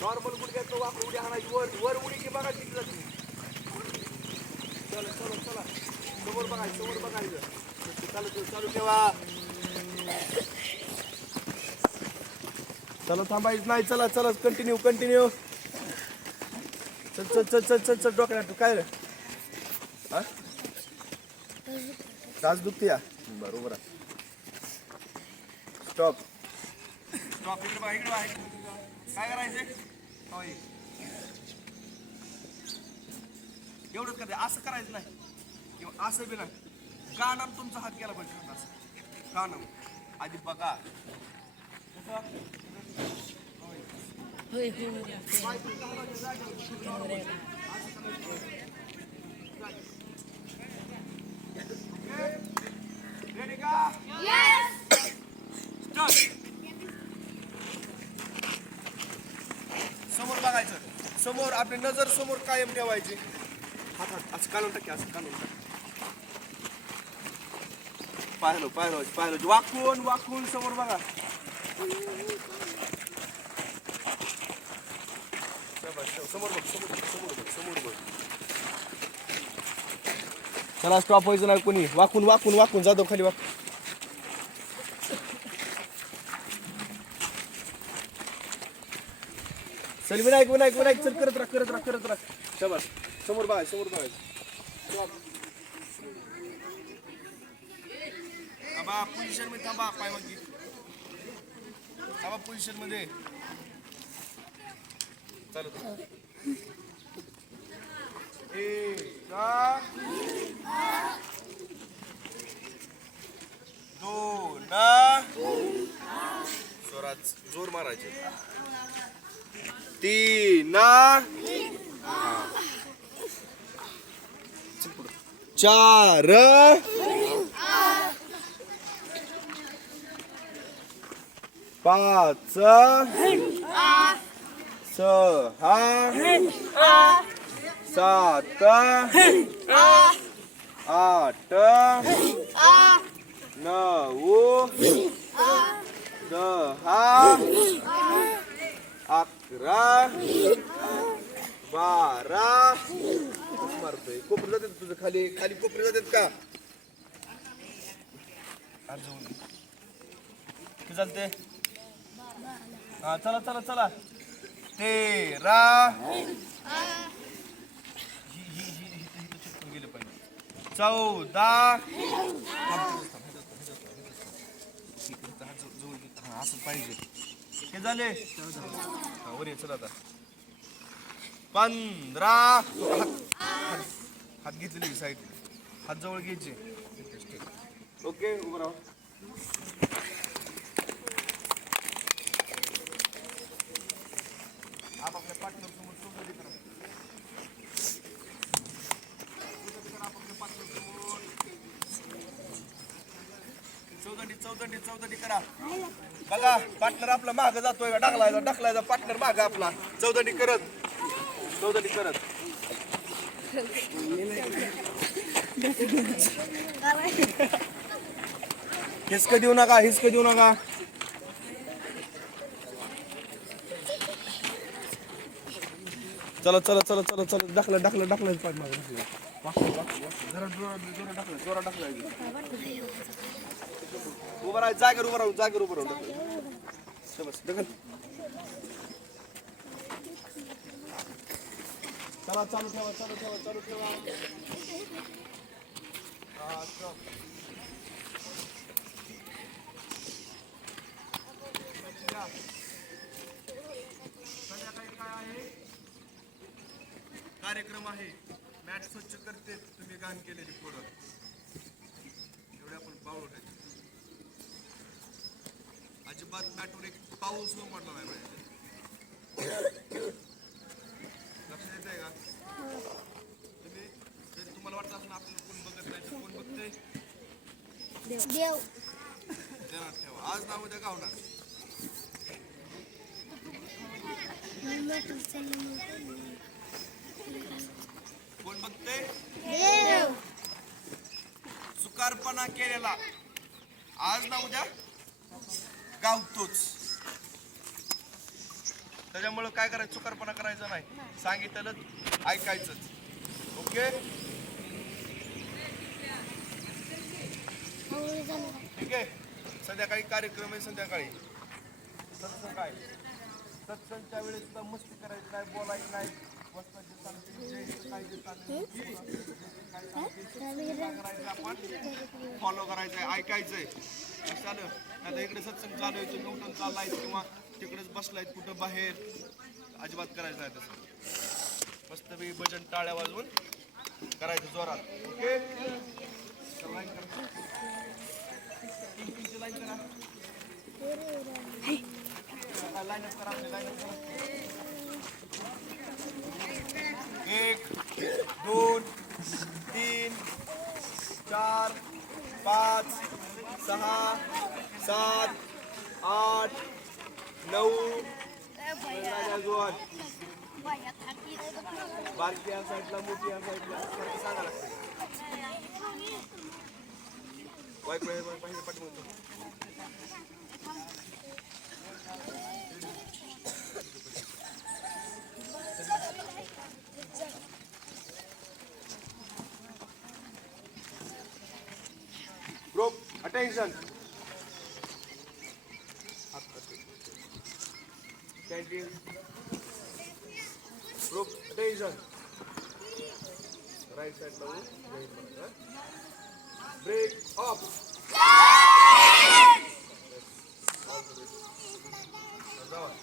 Normal गुडघ्यात Wakad उडी हाणायची वर वर उडी की बघा किती जाते. चला चला चला समोर बघायचं चालू ठेवा. चला थांबायचं नाही. चला चला कंटिन्यू चल चल चल चल चल चल डोक्यात काय रे हा तास दुखते या बरोबर आहे. स्टॉप इकडे बघा काय करायचंय एवढंच करते. असं करायचं नाही किंवा असं बी नाही. कानाम तुमचा हात केला पाहिजे. असं कानाम आधी बघा रेडी का स्टार्ट. समोर बघायचं. समोर आपली नजर समोर कायम ठेवायची. हात असं काढून टाकी. पाहिलं वाकून समोर बघा. समोर बघ. चला स्टॉप व्हायचं नाही कोणी. वाकून जातो खाली वाक. चल विनायक चल करत राहा. शाबास समोर बघायचं. थांबा पोझिशन मध्ये थांबा. पाय मागे थांबा पोझिशन मध्ये. चालू 1 2 स्वरात जोर मारायचे. 3 4 5 6 7 8 9 10 11 12 मारतोय. कोपरे जातात तुझं खाली कोपरे जातात का चालते. हा चला 13 गेले पाहिजे. 14 असं पाहिजे. हे झाले वर ये. चला आता 15 हात घेतलेली साईड. हात जवळ घ्यायचे. ओके उभं राहा. आपापल्या पार्टनर समोर चौकडी करा. आपापल्या पार्टनर समोर चौदंडी करा. बघा पार्टनर आपला माग जातोय. ढकलायचा पार्टनर माग आपला. चौदंडी करत हिसक देऊ नका. चला ढकलायचं पाठ माग. जोरा ढकलायचं. उभं राहायचं. जागेवर उभं राहून बस ढकल. चला चालू ठेवा. हा स्टॉप. संध्याकाळी काय आहे कार्यक्रम आहे. मॅट स्वच्छ करते. तुम्ही घाण केलेली पोरं एवढे आपण पाऊल उठायचे. अजिबात मॅटवर एक पाऊस पडला नाही पाहिजे. लक्षात येत आहे का तुम्ही? जरी तुम्हाला वाटतं असं आपल्याला कोण बघत नाही तर कोण बघतंय? देव. ध्यानात ठेवा. आज ना उद्या गावणार. कोण बघतंय? देव. सुकारपणा केलेला आज ना उद्या गावतोच. त्याच्यामुळे काय करायचं, चुकारपणा करायचा नाही, सांगितलं ऐकायचंच. ओके, ठीक आहे. संध्याकाळी कार्यक्रम आहे, संध्याकाळी सत्संग आहे. सत्संगच्या वेळेस सुद्धा मस्ती करायची नाही, बोलायची नाही. वस्ताची सांगते काय जे चाललंय आपण फॉलो करायचंय, ऐकायचंय. चालू आता इकडे सत्संग चालू आहे, तुम्ही उठून चाललाय किंवा तिकडेच बसलाय कुठं बाहेर, अजिबात करायचं नाही तसं. मस्तपैकी भजन टाळ्या वाजवून करायचं जोरात. ओके, लाईन करा, तीनची लाईन करा, लाईन अप करा, आपली लाईन अप करा. 1 2 3 4 5 6 7 8 9 बारकी या साईडला, मोठी या साईडला सांगा लागते. वाईट पाहिजे पाठवतो. Group, attention. Canteen. Group, attention. Right side level. Break up. Yes. All the way.